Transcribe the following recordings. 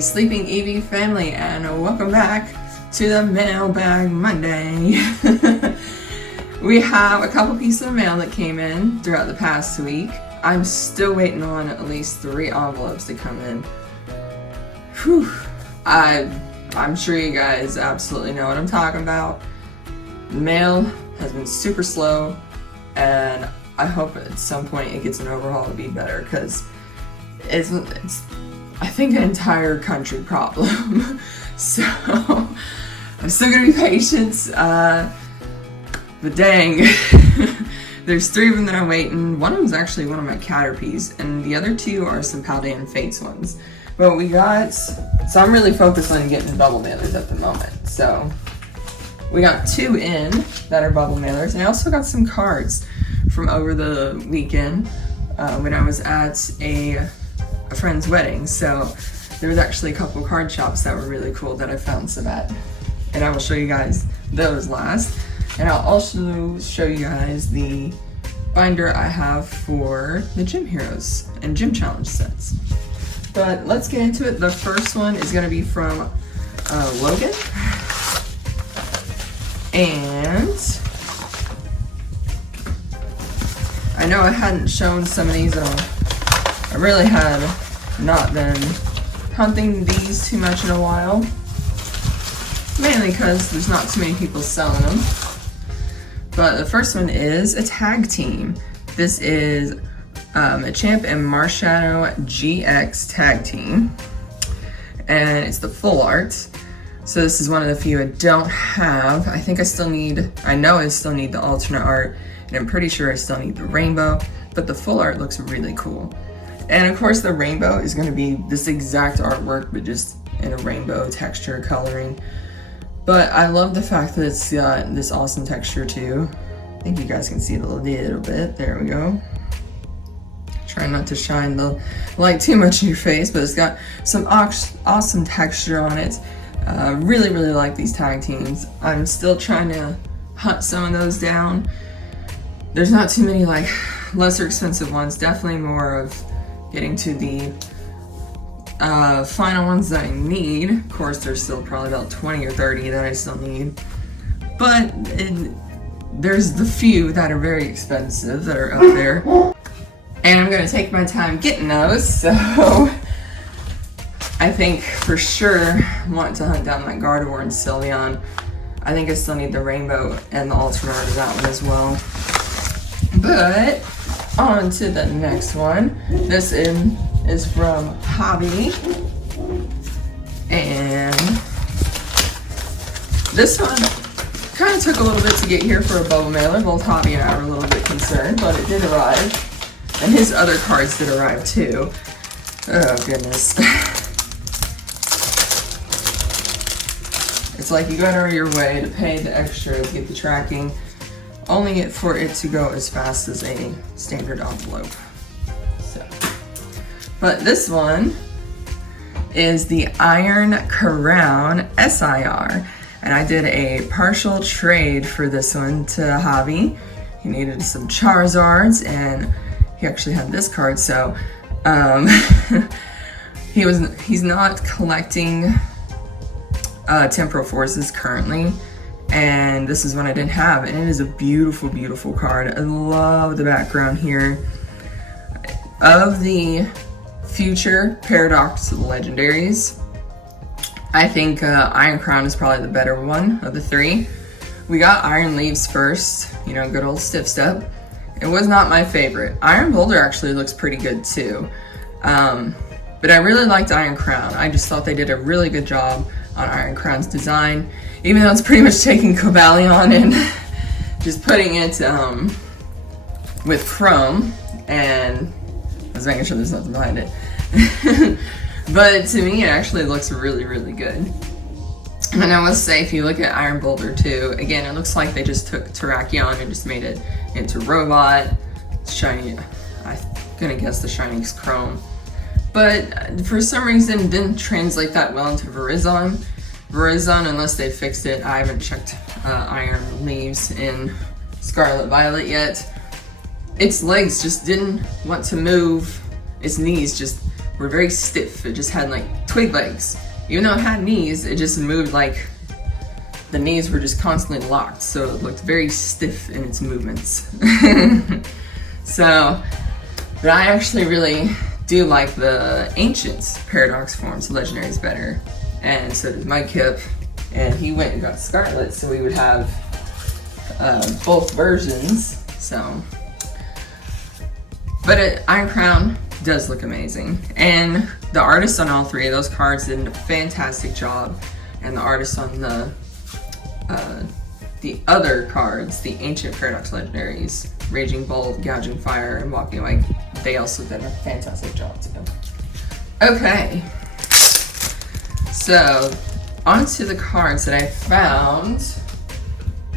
Sleeping Evie family, and welcome back to the Mailbag Monday. We have a couple pieces of mail that came in throughout the past week. I'm still waiting on at least 3 envelopes to come in. Whew. I'm sure you guys absolutely know what I'm talking about. Mail has been super slow, and I hope at some point it gets an overhaul to be better, because it's I think an entire country problem. So I'm still gonna be patient, but dang. There's 3 of them that I'm waiting. One of them is actually one of my Caterpies, and the other 2 are some Paldean Fates ones. But so I'm really focused on getting bubble mailers at the moment. So we got 2 in that are bubble mailers, and I also got some cards from over the weekend when I was at a friend's wedding. So there was actually a couple card shops that were really cool that I found some at, and I will show you guys those last. And I'll also show you guys the binder I have for the Gym Heroes and Gym Challenge sets. But let's get into it. The first one is going to be from Logan. And I know I hadn't shown some of these. I really had not been hunting these too much in a while. Mainly because there's not too many people selling them. But the first one is a tag team. This is a Champ and Marshadow GX tag team. And it's the full art. So this is one of the few I don't have. I know I still need the alternate art, and I'm pretty sure I still need the rainbow, but the full art looks really cool. And of course the rainbow is gonna be this exact artwork, but just in a rainbow texture coloring. But I love the fact that it's got this awesome texture too. I think you guys can see it a little bit. There we go. Try not to shine the light too much in your face, but it's got some awesome texture on it. Really like these tag teams. I'm still trying to hunt some of those down. There's not too many like lesser expensive ones. Definitely more of getting to the final ones that I need. Of course, there's still probably about 20 or 30 that I still need. But there's the few that are very expensive that are up there. And I'm gonna take my time getting those, so I think for sure want to hunt down that Gardevoir and Sylveon. I think I still need the rainbow and the alternate art of that one as well. But on to the next one. This is from Hobby, and this one kind of took a little bit to get here for a bubble mailer. Both Hobby and I were a little bit concerned, but it did arrive, and his other cards did arrive too. Oh goodness. It's like you go out of your way to pay the extra to get the tracking, only for it to go as fast as a standard envelope. So, but this one is the Iron Crown SIR, and I did a partial trade for this one to Hobby. He needed some Charizards, and he actually had this card, so he's not collecting Temporal Forces currently, and this is one I didn't have, and it is a beautiful card. I love the background here. Of the future Paradox legendaries, I think Iron Crown is probably the better one of the 3. We got Iron Leaves first, you know, good old Stiff Step. It was not my favorite. Iron Boulder actually looks pretty good too. But I really liked Iron Crown. I just thought they did a really good job on Iron Crown's design, even though it's pretty much taking Cobalion and just putting it with chrome, and I was making sure there's nothing behind it. But to me, it actually looks really good. And I must say, if you look at Iron Boulder too, again, it looks like they just took Terrakion and just made it into Robot. Shiny, I'm gonna guess the shiny's chrome. But for some reason, it didn't translate that well into Verizon. Verizon, unless they fixed it, I haven't checked Iron Leaves in Scarlet Violet yet. Its legs just didn't want to move. Its knees just were very stiff. It just had like twig legs. Even though it had knees, it just moved like the knees were just constantly locked, so it looked very stiff in its movements. So, but I actually really do like the ancient Paradox forms, legendaries better. And so did Mudkip, and he went and got Scarlet, so we would have both versions. So, but Iron Crown does look amazing, and the artists on all three of those cards did a fantastic job, and the artists on the other cards, the ancient Paradox legendaries, Raging Bolt, Gouging Fire, and Walking Away, they also did a fantastic job too. Okay, so on to the cards that I found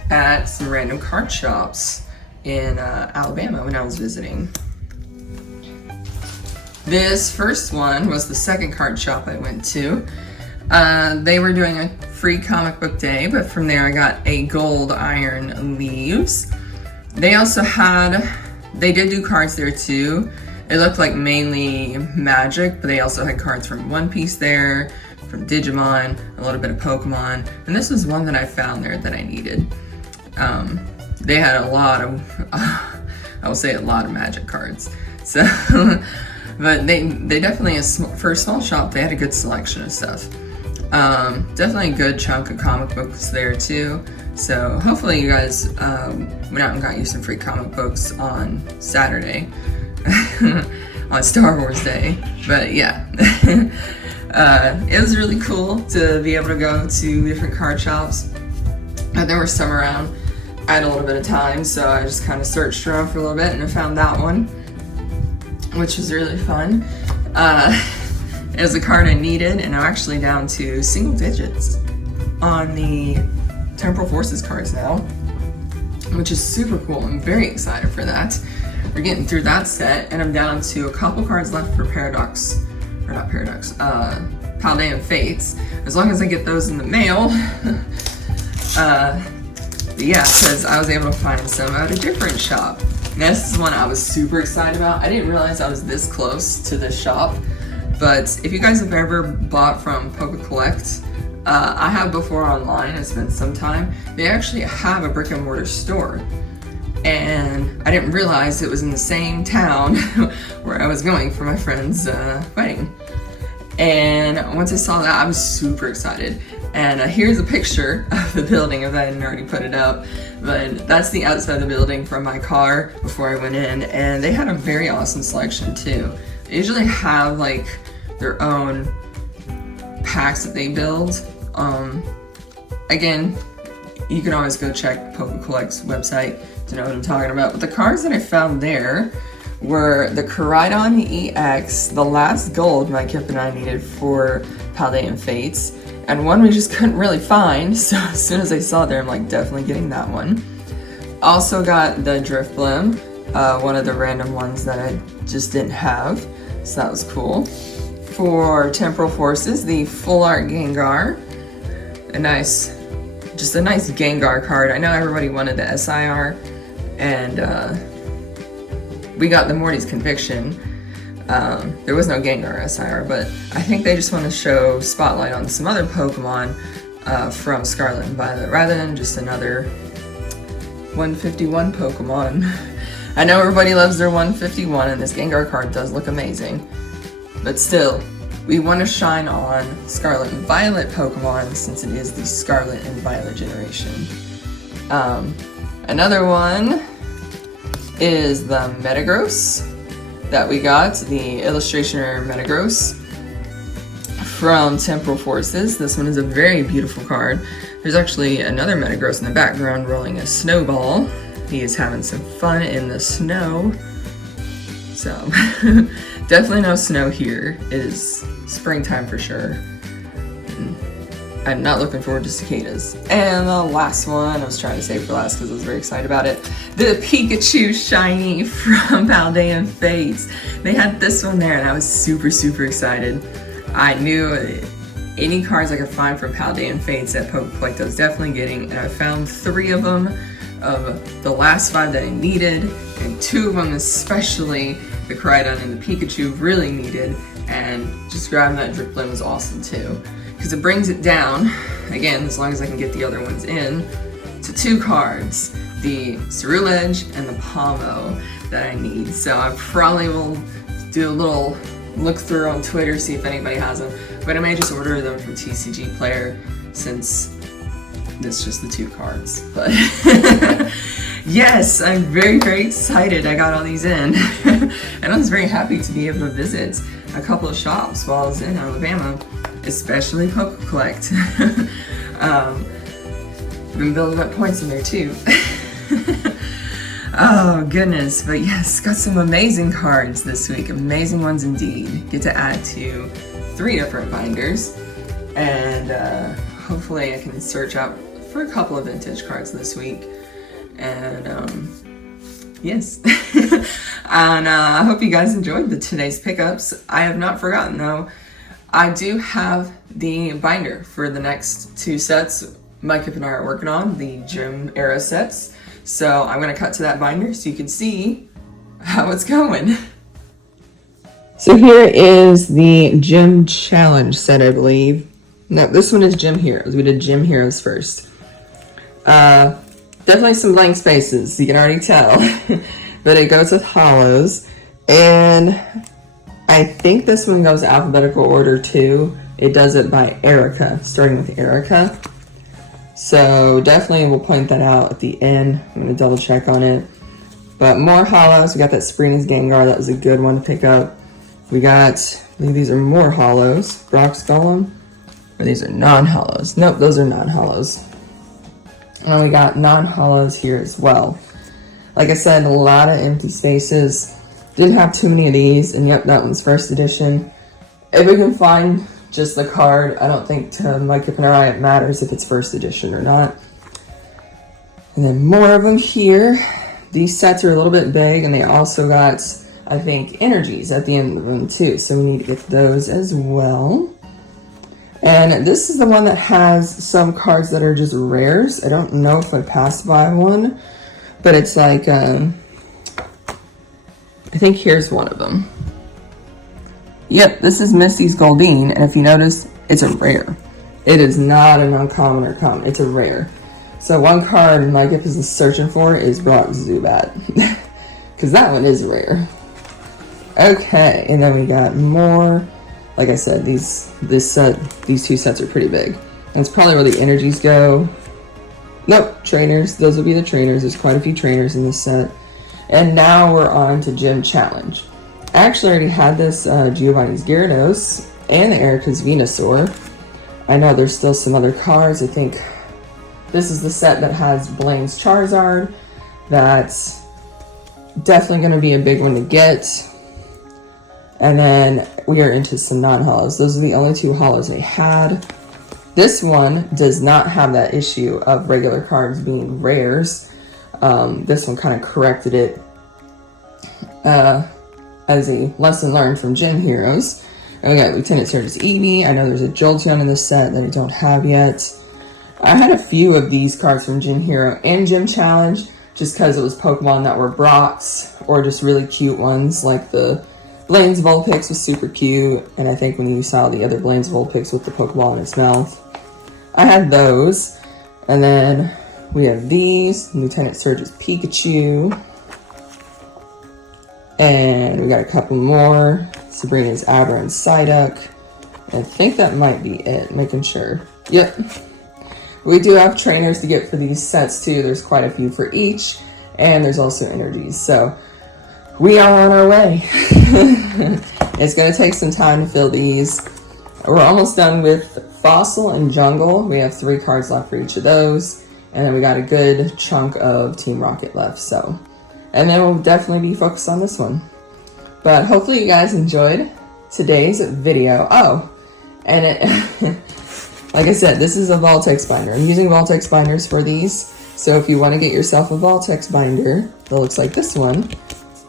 at some random card shops in Alabama when I was visiting. This first one was the second card shop I went to. They were doing a free comic book day, but from there I got a gold iron leaves. They also had, they did do cards there too. It looked like mainly Magic, but they also had cards from One Piece there, from Digimon, a little bit of Pokemon, and this was one that I found there that I needed. They had a lot of, I will say a lot of Magic cards. So, but they definitely, for a small shop, they had a good selection of stuff. Definitely a good chunk of comic books there too. So hopefully you guys went out and got you some free comic books on Saturday, on Star Wars Day. But yeah, it was really cool to be able to go to different card shops. There were some around. I had a little bit of time, so I just kind of searched around for a little bit and I found that one, which was really fun. It was a card I needed, and I'm actually down to single digits on the Temporal Forces cards now, which is super cool. I'm very excited for that. We're getting through that set, and I'm down to a couple cards left for Paradox, or not Paradox, Paldean Fates. As long as I get those in the mail. But yeah, because I was able to find some at a different shop. And this is one I was super excited about. I didn't realize I was this close to this shop. But if you guys have ever bought from Poke Collect, I have before online, it's been some time. They actually have a brick and mortar store. And I didn't realize it was in the same town where I was going for my friend's wedding. And once I saw that, I was super excited. And here's a picture of the building if I hadn't already put it up. But that's the outside of the building from my car before I went in. And they had a very awesome selection too. They usually have like their own packs that they build. Again, you can always go check Poke Collect's website to know what I'm talking about. But the cards that I found there were the Koraidon EX, the last gold Mudkip and I needed for Paldean Fates, and one we just couldn't really find, so as soon as I saw it there, I'm like, definitely getting that one. Also got the Drifblim, one of the random ones that I just didn't have, so that was cool. For Temporal Forces, the Full Art Gengar, just a nice Gengar card. I know everybody wanted the SIR, and we got the Morty's Conviction. There was no Gengar SIR, but I think they just want to show spotlight on some other Pokemon from Scarlet and Violet, rather than just another 151 Pokemon. I know everybody loves their 151, and this Gengar card does look amazing, but still, we want to shine on Scarlet and Violet Pokemon since it is the Scarlet and Violet generation. Another one is the Metagross that we got, the Illustrationer Metagross from Temporal Forces. This one is a very beautiful card. There's actually another Metagross in the background rolling a snowball. He is having some fun in the snow. So, definitely no snow here. It is springtime for sure. And I'm not looking forward to cicadas. And the last one, I was trying to save for last because I was very excited about it. The Pikachu Shiny from Paldean Fates. They had this one there and I was super, super excited. I knew any cards I could find from Paldean Fates at Poke Collect I was definitely getting, and I found 3 of them, of the last 5 that I needed, and 2 of them, especially the Koraidon and the Pikachu, really needed. and just grabbing that drip blend was awesome too, because it brings it down, again, as long as I can get the other ones in, to 2 cards, the Ceruledge and the Pomo that I need. So I probably will do a little look through on Twitter, see if anybody has them, but I may just order them from TCG Player since it's just the 2 cards. But yes, I'm very, very excited I got all these in. And I was very happy to be able to visit a couple of shops while I was in Alabama, especially Poke Collect. Been building up points in there too. Oh goodness, but yes, got some amazing cards this week, amazing ones indeed. Get to add to 3 different binders, and hopefully I can search out for a couple of vintage cards this week. And yes, and I hope you guys enjoyed today's pickups. I have not forgotten though, I do have the binder for the next 2 sets Mudkip and I are working on, the gym era sets. So I'm gonna cut to that binder so you can see how it's going. So here is the Gym Challenge set, I believe. No, this one is Gym Heroes. We did Gym Heroes first. Definitely some blank spaces, you can already tell. But it goes with hollows. And I think this one goes alphabetical order too. It does it by Erica, starting with Erica. So definitely we'll point that out at the end. I'm going to double check on it. But more hollows. We got that Sabrina's Gengar. That was a good one to pick up. We got, I believe these are more hollows. Brock's Golem. Or these are non-hollows. Nope, those are non-hollows. And we got non-hollows here as well. Like I said, a lot of empty spaces. Didn't have too many of these. And yep, that one's first edition. If we can find just the card, I don't think to Mudkip and I it matters if it's first edition or not. And then more of them here. These sets are a little bit big, and they also got, I think, energies at the end of them too, so we need to get those as well. And this is the one that has some cards that are just rares. I don't know if I passed by one, but it's like, I think here's one of them. Yep, this is Misty's Goldeen, and if you notice, it's a rare. It is not an uncommon or common, it's a rare. So one card Mudkip is searching for is Brock Zubat, because that one is rare. Okay, and then we got more. Like I said, these 2 sets are pretty big. And it's probably where the energies go. Nope, trainers, those will be the trainers. There's quite a few trainers in this set. And now we're on to Gym Challenge. I actually already had this Giovanni's Gyarados and the Erica's Venusaur. I know there's still some other cards. I think this is the set that has Blaine's Charizard. That's definitely going to be a big one to get. And then we are into some non-hollows. Those are the only 2 hollows they had. This one does not have that issue of regular cards being rares. This one kind of corrected it. As a lesson learned from Gym Heroes. I got Lieutenant Surge's Eevee. I know there's a Jolteon in this set that I don't have yet. I had a few of these cards from Gym Hero and Gym Challenge just because it was Pokemon that were Brock's or just really cute ones, like the Blaine's Vulpix was super cute, and I think when you saw the other Blaine's Vulpix with the Pokeball in its mouth. I had those. And then we have these, Lieutenant Surge's Pikachu. And we got a couple more. Sabrina's Abra and Psyduck. I think that might be it, making sure. Yep. We do have trainers to get for these sets too. There's quite a few for each. And there's also energies. So we are on our way. It's going to take some time to fill these. We're almost done with Fossil and Jungle. We have 3 cards left for each of those. And then we got a good chunk of Team Rocket left. So. And then we'll definitely be focused on this one. But hopefully you guys enjoyed today's video. Oh, and it, like I said, this is a Voltex binder. I'm using Voltex binders for these. So if you want to get yourself a Voltex binder that looks like this one,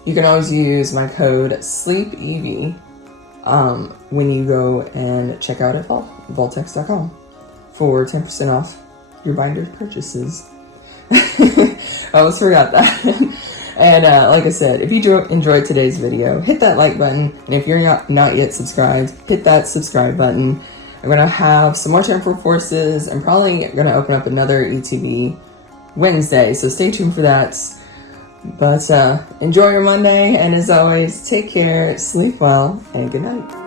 you can always use my code SLEEPEEVEE when you go and check out at Voltex.com for 10% off your binder purchases. I almost forgot that. And like I said, if you enjoyed today's video, hit that like button. And if you're not yet subscribed, hit that subscribe button. I'm going to have some more Temporal Forces. I'm probably going to open up another ETB Wednesday, so stay tuned for that. But enjoy your Monday, and as always, take care, sleep well, and good night.